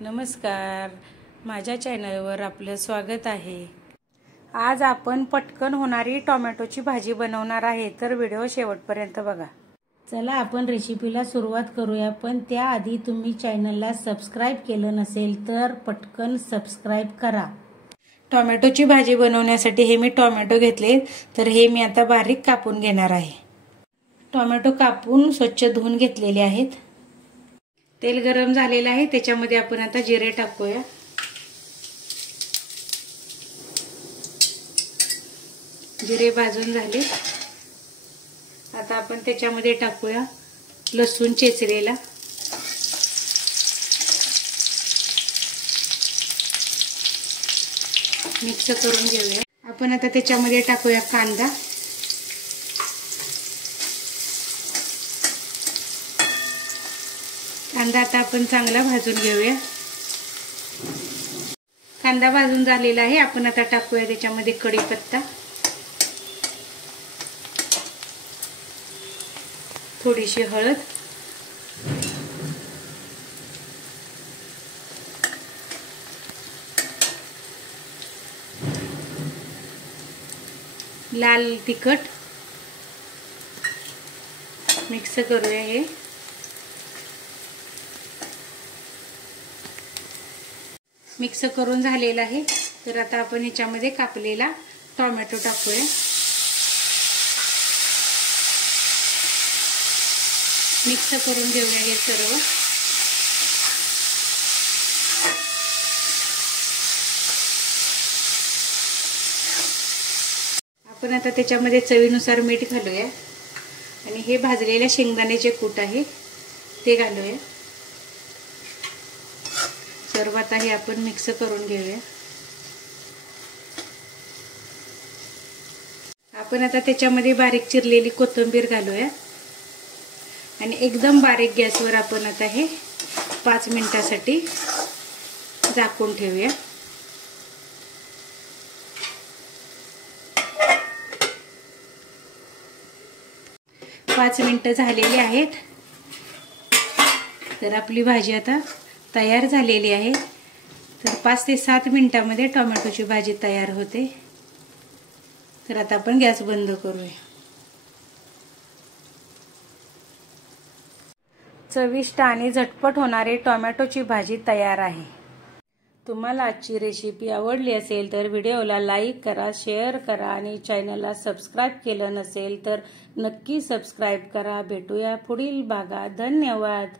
नमस्कार, माझ्या चॅनलवर आपलं स्वागत आहे। आज आपण पटकन होणारी टोमॅटोची भाजी बनवणार आहे, तर व्हिडिओ शेवटपर्यंत बघा। चला आपण रेसिपीला सुरुवात करूया, पण त्याआधी तुम्ही चॅनलला सबस्क्राइब केलं नसेल तर पटकन सबस्क्राइब करा। टोमॅटोची भाजी बनवण्यासाठी हे मी टोमॅटो घेतले, तर हे मी आता बारीक कापून घेणार आहे। टोमॅटो कापून स्वच्छ धुवून घेतलेले आहेत। तेल गरम झालेलं आहे, त्याच्यामध्ये आपण आता जिरे टाकूया। जिरे भाजून झाले, आता आपण त्याच्यामध्ये टाकूया लसूण चेचलेला, मिक्स करून घेऊया। आपण आता त्याच्यामध्ये टाकूया कांदा, कांदा आता आपण चांगला भाजून घेऊया। कांदा भाजून झालेला आहे, आपण आता टाकूया त्याच्यामध्ये कढीपत्ता, थोडीशी हळद, लाल तिखट, मिक्स करूया। हे मिक्स करून झालेला आहे, तर आता आपण याच्यामध्ये कापलेला टोमॅटो टाकूया। मिक्स करून घेऊया हे सर्व। आपण आता त्याच्यामध्ये चवीनुसार मीठ घालूया आणि हे भाजलेल्या शेंगदाण्याचे कूट आहे ते घालूया। सर्व आता हे आपण मिक्स करून घेऊया। आपण आता त्याच्यामध्ये बारीक चिरलेली कोथिंबीर घालूया आणि एकदम बारीक गॅसवर आपण आता हे 5 मिनिटांसाठी झाकून ठेवूया। 5 मिनिटं झालेली आहेत, तर आपली भाजी आता तयार झालेली आहे। तर 5 ते 7 मिनिटांमध्ये टोमॅटोची भाजी तयार होते। तर आता आपण गॅस बंद करूया। चविष्ट आणि झटपट होणारी टोमॅटोची भाजी तयार आहे। तुम्हाला आजची रेसिपी आवडली असेल तर व्हिडिओला लाईक करा, शेअर करा आणि चॅनलला सबस्क्राइब केलं नसेल तर नक्की सबस्क्राइब करा। भेटूया पुढील भागात। धन्यवाद।